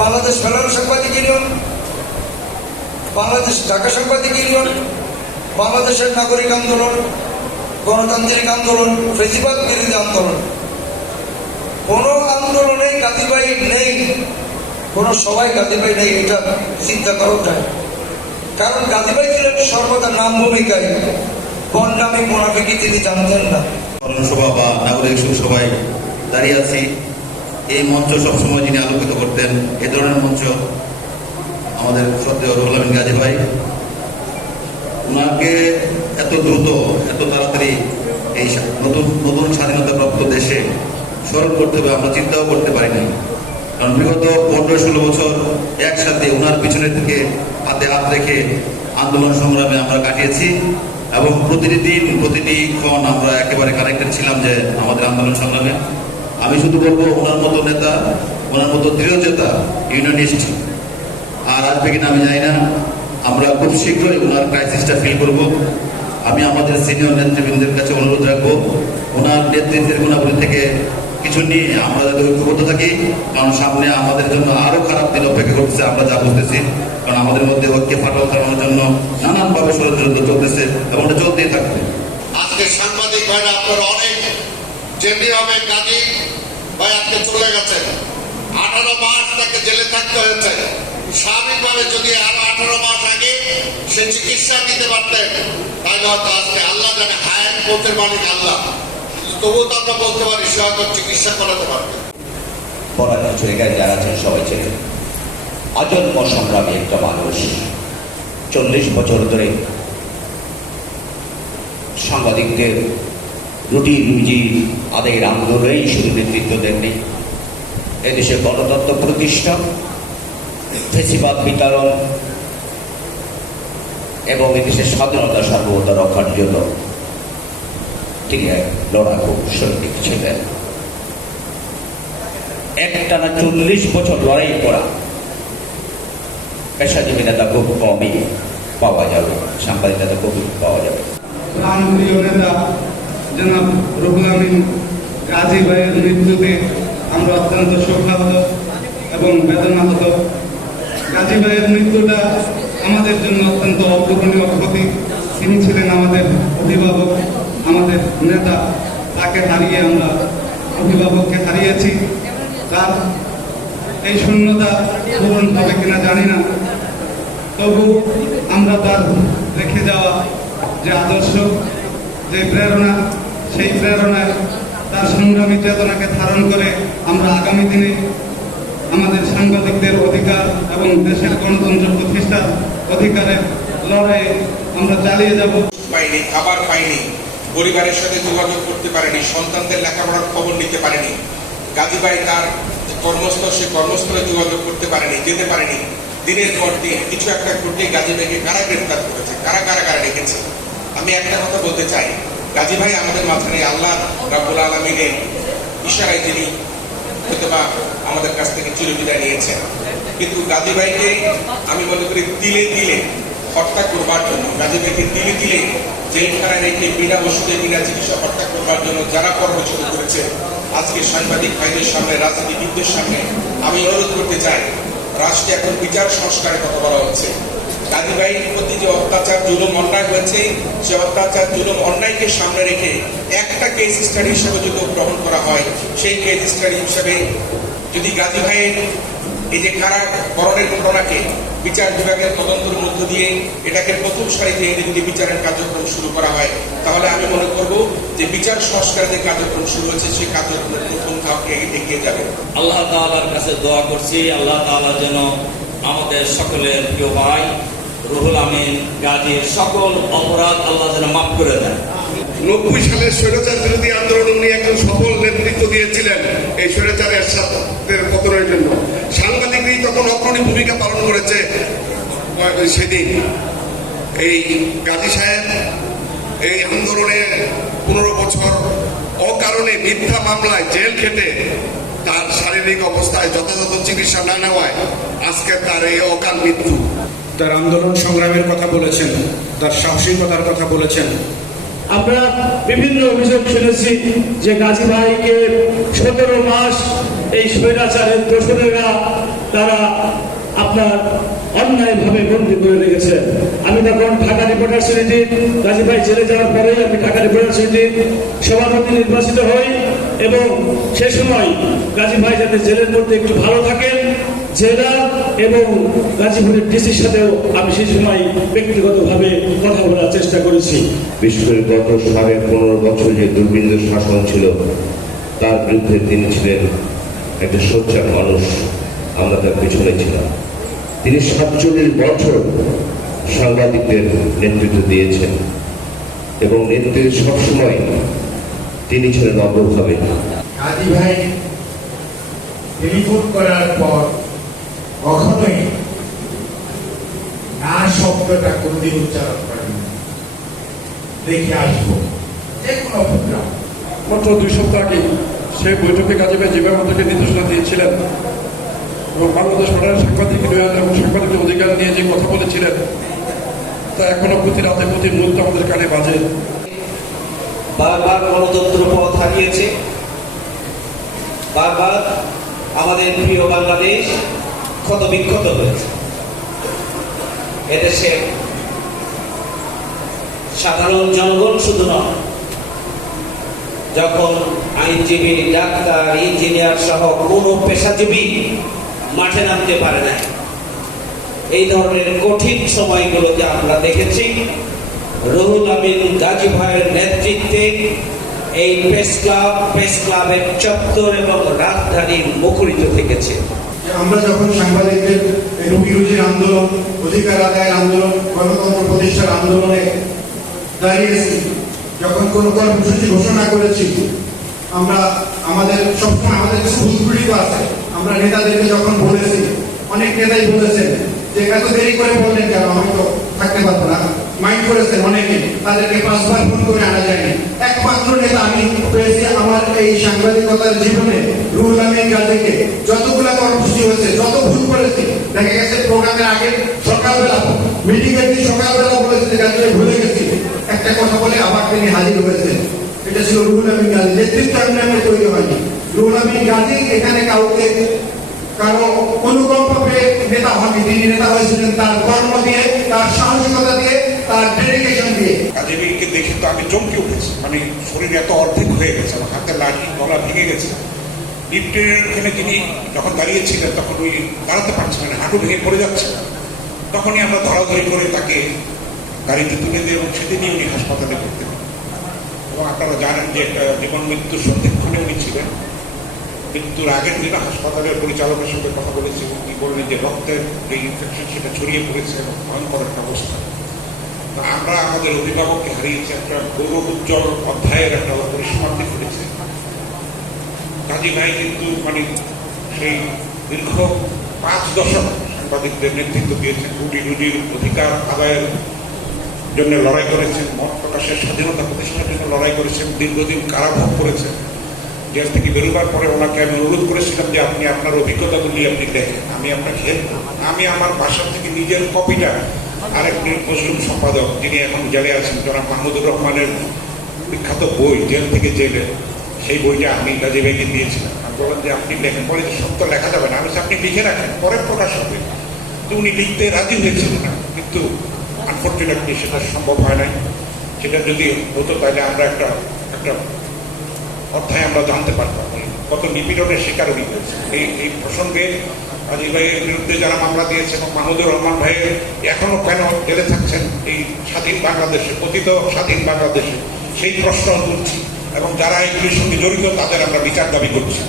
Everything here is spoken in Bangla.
বাংলাদেশ ফেডারেল সাংবাদিক ইউনিয়ন, বাংলাদেশ ঢাকা সাংবাদিক ইউনিয়ন, বাংলাদেশের নাগরিক আন্দোলন, গণতান্ত্রিক আন্দোলন, ফেসিবাদ বিরোধী আন্দোলন, কোনো আন্দোলনেই গাজী ভাই নেই, কোনো সবাই গাজী ভাই নেই, এটা চিন্তা করা যায়। কারণ গাজী ভাই ছিলেন সর্বদা নাম ভূমিকায়, বন্ডামি মোনাফিকি তিনি জানতেন না। সভা বা নাগরিক সভায় দাঁড়িয়ে আছি, এই মঞ্চ সবসময় যিনি আলোকিত করতেন, এ ধরনের মঞ্চ আমাদের শ্রদ্ধেয় রুহুল আমিন গাজী ভাই। ওনাকে এত দ্রুত এত তাড়াতাড়ি এই নতুন স্বাধীনতাপ্রাপ্ত দেশে স্মরণ করতে হবে আমরা চিন্তাও করতে পারিনি। কারণ বিগত 15-16 বছর একসাথে ওনার পিছনে থেকে হাতে হাত রেখে আন্দোলন সংগ্রামে আমরা কাটিয়েছি এবং প্রতিটি ক্ষণ আমরা একেবারে কানেক্টেড ছিলাম যে আমাদের আন্দোলন সংগ্রামে। আমি শুধু বলবো ওনার মতো নেতা, ওনার মতো দৃঢ়চেতা ইউনিয়নিস্ট আর আসবে কিনা আমি জানি না। আমরা খুব শীঘ্রই ওনার ক্রাইসিসটা ফিল করব। আমি আমাদের সিনিয়র নেতৃবৃন্দের কাছে অনুরোধ রাখবো ওনার নেতৃত্বের গুণাবলী থেকে কিছু নিয়ে আমরা যাতে ঐক্যবদ্ধ থাকি, কারণ সামনে আমাদের জন্য আরো খারাপ দিন অপেক্ষা করতেছে আমরা যা বুঝতেছি। কারণ আমাদের মধ্যে ঐক্য ফাটল ধরানোর জন্য নানানভাবে ষড়যন্ত্র চলতেছে এবং এটা চলতেই থাকবে। আজকে সাংবাদিক ভাইরা আপনারা অনেক যেভাবে গাজী ভাই আজকে চলে গেছেন, 18 মাস তাকে জেলে থাকতে হয়েছে। স্বাভাবিকভাবে যদি আরো 18 মাস আগে সে চিকিৎসা দিতে পারতেন তাহলে হয়তো আজকে আল্লাহ জানে, হায়াত পথের মালিক আল্লাহ, তবুও তো আমরা বলতে পারি সে হয়তো চিকিৎসা করাতে পারবে। পড়ার কিছু এখানে যারা আছেন সবাই ছিলেন অজন্ম সংগ্রামী একটা মানুষ। 40 বছর ধরে সাংবাদিকদের রুটি রুজি আদায়ের আন্দোলনেই শুধু নেতৃত্ব দেননি, এদেশে গণতন্ত্র প্রতিষ্ঠা, ফেসিবাদ বিতরণ এবং এদেশের স্বাধীনতা সার্বভৌমত্ব রক্ষার জন্য তিনি এক লড়াকু সৈনিক ছিলেন। একটানা 40 বছর লড়াই করা পেশাজীবী নেতা খুব কমই পাওয়া যাবে, সাংবাদিক নেতা খুব পাওয়া যাবে। প্রাণপ্রিয় নেতা জনাব রুহুল আমিন গাজী ভাইয়ের মৃত্যুতে আমরা অত্যন্ত শোকাহত এবং বেদনাহত। গাজী ভাইয়ের মৃত্যুটা আমাদের জন্য অত্যন্ত অপূরণীয় ক্ষতি। তিনি ছিলেন আমাদের অভিভাবক, আমাদের নেতা। তাকে হারিয়ে আমরা অভিভাবককে হারিয়েছি। তার এই শূন্যতা পূরণ হবে কিনা জানি না, তবু আমরা তার রেখে যাওয়া যে আদর্শ, যে প্রেরণা, সেই প্রেরণায় তার সংগ্রামী চেতনাকে ধারণ করে আমরা আগামী দিনে আমাদের সাংবাদিকদের অধিকার এবং দেশের গণতন্ত্র প্রতিষ্ঠার অধিকারের লড়াই আমরা চালিয়ে যাব। পাইনি, খাবার পাইনি, পরিবারের সাথে যোগাযোগ করতে পারেনি, সন্তানদের লেখাপড়ার খবর নিতে পারেনি। গাজী ভাই তার কর্মস্থল, সে কর্মস্থলে যোগাযোগ করতে পারেনি, যেতে পারেনি। দিনের পর দিন কিছু একটা ঘটে গাজী ভাইকে কারা গ্রেফতার করেছে, কারা রেখেছে। আমি একটা কথা বলতে চাই, গাজী ভাই আমাদের মাঝখানে আল্লাহ রাব্বুল আলামিনের ইশারায় তিনি হয়তোবা আমাদের কাছ থেকে চিরবিদায় নিয়েছেন, কিন্তু গাজী ভাইকে আমি মনে করি তিলে তিলে হত্যা করবার জন্য, গাজী ভাইকে তিলে তিলে জেলখানায় রেখে বিনা ওষুধে বিনা চিকিৎসা হত্যা করবার জন্য যারা কর্মসূচি করেছে, আজকে সাংবাদিক ভাইদের সামনে, রাজনীতিবিদদের সামনে আমি অনুরোধ করতে চাই, রাষ্ট্রে এখন বিচার সংস্কারের কথা বলা হচ্ছে। গাজী ভাইয়ের প্রতি যে অত্যাচার জুলুম অন্যায় হয়েছে, সে অত্যাচার জুলুম অন্যায়কে সামনে রেখে একটা কেস স্টাডি হিসেবে যদি গ্রহণ করা হয়, সেই কেস স্টাডি হিসেবে যদি গাজী ভাইয়ের এই যে কারাবরণের ঘটনাকে বিচার বিভাগের তদন্তের মধ্য দিয়ে এটাকে প্রথম সারিতে এনে যদি বিচারের কার্যক্রম শুরু করা হয়, তাহলে আমি মনে করব যে বিচার সংস্কারের যে কার্যক্রম শুরু হয়েছে সেই কার্যক্রমের প্রথম ধাপকে এগিয়ে যাবে। আল্লাহ তাআলার কাছে দোয়া করছি, আল্লাহ তাআলা যেন আমাদের সকলের প্রিয় ভাই রুহুল আমিন গাজীর সকল অপরাধ আল্লাহ যেন মাফ করে দেন। 90 সালের স্বৈরাচার বিরোধী আন্দোলন উনি একজন সফল নেতৃত্ব দিয়েছিলেন এই স্বৈরাচারের সাথের পতনের জন্য। সাংবাদিকরাই তখন অগ্রণী ভূমিকা পালন করেছে। সেদিন এই গাজী সাহেব এই আন্দোলনে 15 বছর অকারণে মিথ্যা মামলায় জেল খেটে তার শারীরিক অবস্থায় যথাযথ চিকিৎসা না নেওয়ায় আজকে তার এই অকাল মৃত্যু। তার আন্দোলন সংগ্রামের কথা বলেছেন, তার সাহসিকতার কথা বলেছেন। আমরা বিভিন্ন অভিযোগ শুনেছি যে গাজী ভাইকে 17 মাস এই স্বৈরাচারের দোসরেরা তারা আপনার অন্যায়ভাবে বন্দী করে রেখেছে। আমি তখন ঢাকা রিপোর্টার্স ইউনিটি গাজী ভাই জেলে যাওয়ার পরেই আমি ঢাকা রিপোর্টার্স ইউনিটি সভাপতি নির্বাচিত হই এবং সে সময় গাজী ভাই যাতে জেলের মধ্যে একটু ভালো থাকেন, জেলা এবং গাজীপুরের ডিসির সাথেও আমি সেই সময় ব্যক্তিগতভাবে কথা বলার চেষ্টা করেছি। বিশেষ করে গত 15.5 বছর যে দুর্বিন্দ শাসন ছিল তার বিরুদ্ধে তিনি ছিলেন একটা সোচ্চার মানুষ, আমরা তার পিছনে ছিলাম। তিনি 47 বছর সাংবাদিকদের নেতৃত্ব দিয়েছেন এবং নেতৃত্বে সবসময় তিনি ছিলেন অগ্রভাবে। গাজী ভাই টেলিফোন করার পর কখনোই না শব্দটা কোনদিন উচ্চারণ করেন। দেখে আসবো যে কোনো প্রোগ্রাম। মাত্র 2 সপ্তাহ আগে সেই বৈঠকে গাজী ভাই যেভাবে আমাদেরকে নির্দেশনা দিয়েছিলেন এবং বাংলাদেশ সরকারের সাংবাদিক এবং সাংবাদিকের অধিকার নিয়ে যে কথা বলেছিলেন তা এখনো প্রতি রাতে প্রতি মুহূর্তে আমাদের কানে বাজে। বারবার গণতন্ত্র পথ হারিয়েছে, বারবার আমাদের প্রিয় বাংলাদেশ ক্ষত বিক্ষত হয়েছে। এদেশে সাধারণ জনগণ শুধু নয়, যখন আইনজীবী, ডাক্তার, ইঞ্জিনিয়ার সহ কোনো পেশাজীবী মাঠে নামতে পারে না, এই ধরনের কঠিন সময়গুলোতে আমরা দেখেছি রুহুল আমিন গাজী ভাইয়ের নেতৃত্বে এই প্রেস ক্লাবের চত্বর এবং রাজধানী মুখরিত থেকেছে। আমরা যখন সাংবাদিকদের রুগী রুজির আন্দোলন, অধিকার আদায়ের আন্দোলন, গণতন্ত্র প্রতিষ্ঠার আন্দোলনে দাঁড়িয়েছি, যখন কোন কর্মসূচি ঘোষণা করেছি, আমরা আমাদের সবসময় আমাদের কিছু ভুল আছে। আমরা নেতাদেরকে যখন বলেছি, অনেক নেতাই বলেছেন যে এত দেরি করে বললেন কেন, আমি তো থাকতে পারবো না, মাইন্ড করেছেন অনেকে, তাদেরকে 5 বার ফোন করে আনা যায়নি। একমাত্র নেতা আমি পেয়েছি আমার এই সাংবাদিকতার জীবনে, রুহুল আমিন গাজীকে। যতগুলা কর্মসূচি হয়েছে, যত ভুল করেছি, দেখা গেছে প্রোগ্রামের আগে সকালবেলা, মিটিং এর দিন সকালবেলা বলেছে গাজী ভুলে গেছি, একটা কথা বলে আবার তিনি হাজির হয়েছেন। এটা ছিল রুহুল আমিন গাজী। নেতৃত্ব এমনি তৈরি হয়নি। রুহুল আমিন গাজী এখানে কাউকে কারো অনুকম্প পেয়ে নেতা হননি, তিনি নেতা হয়েছিলেন তার কর্ম দিয়ে, তার সাহসিকতা দিয়ে, তার ডেডিকেশন দিয়ে। গাজীকে দেখে তো আমি চমকে উঠেছি, মানে শরীর এত অর্ধেক হয়ে গেছে, আমার হাতে লাঠি, গলা ভেঙে গেছে। লিফটের এখানে তিনি যখন দাঁড়িয়েছিলেন তখন ওই দাঁড়াতে পারছিলেন না, হাঁটু ভেঙে পড়ে যাচ্ছে। তখনই আমরা ধরাধরি করে তাকে গাড়িতে তুলে দিই এবং সেদিনই উনি হাসপাতালে ভর্তি হন। এবং আপনারা জানেন যে একটা জীবন মৃত্যুর সন্ধিক্ষণে উনি ছিলেন। মৃত্যুর আগের দিন হাসপাতালের পরিচালকের সঙ্গে কথা বলেছি, উনি বললেন যে রক্তের যে ইনফেকশন সেটা ছড়িয়ে পড়েছে এবং ভয়ঙ্কর একটা অবস্থা। তা আমরা আমাদের অভিভাবককে হারিয়েছি, একটা গৌরব উজ্জ্বল অধ্যায়ের একটা পরিসমাপ্তি ঘটেছে। গাজী ভাই কিন্তু মানে সেই দীর্ঘ 5 দশক সাংবাদিকদের নেতৃত্ব দিয়েছেন, রুটি রুজির অধিকার আদায়ের জন্য লড়াই করেছেন, মত প্রকাশের স্বাধীনতা প্রতিষ্ঠার জন্য লড়াই করেছেন, দীর্ঘদিন কারাভোগ করেছেন। জেল থেকে বেরোবার পরে ওনাকে আমি অনুরোধ করেছিলাম যে আপনি আপনার অভিজ্ঞতাগুলি আপনি দেখেন, আমি আপনাকে হেল্প করব। আমি আমার বাসা থেকে নিজের কপিটা আরেকটি মুসলিম সম্পাদক যিনি এখন জেলে আছেন, জনাব মাহমুদুর রহমানের বিখ্যাত বই জেল থেকে জেলে, সেই বইটা আমি গাজী ভাইকে দিয়েছিলাম। আমি বললাম যে আপনি লেখেন, বলে যে সব তো লেখা যাবে না, আমি আপনি লিখে রাখেন, পরে প্রকাশ হবে। তো উনি লিখতে রাজি হয়েছিলেন না, কিন্তু আনফর্চুনেটলি সেটা সম্ভব হয় নাই। সেটা যদি হতো তাহলে আমরা একটা অধ্যায় আমরা জানতে পারতাম কত নিপীড়নের শিকার উনি হয়েছে। এই প্রসঙ্গে গাজী ভাইয়ের বিরুদ্ধে যারা মামলা দিয়েছে এবং মাহমুদুর রহমান ভাইয়ের এখনো কেন জেলে থাকছেন এই স্বাধীন বাংলাদেশে, কথিত স্বাধীন বাংলাদেশে, সেই প্রশ্ন তুলছি এবং যারা এগুলির সঙ্গে জড়িত তাদের আমরা বিচার দাবি করছি।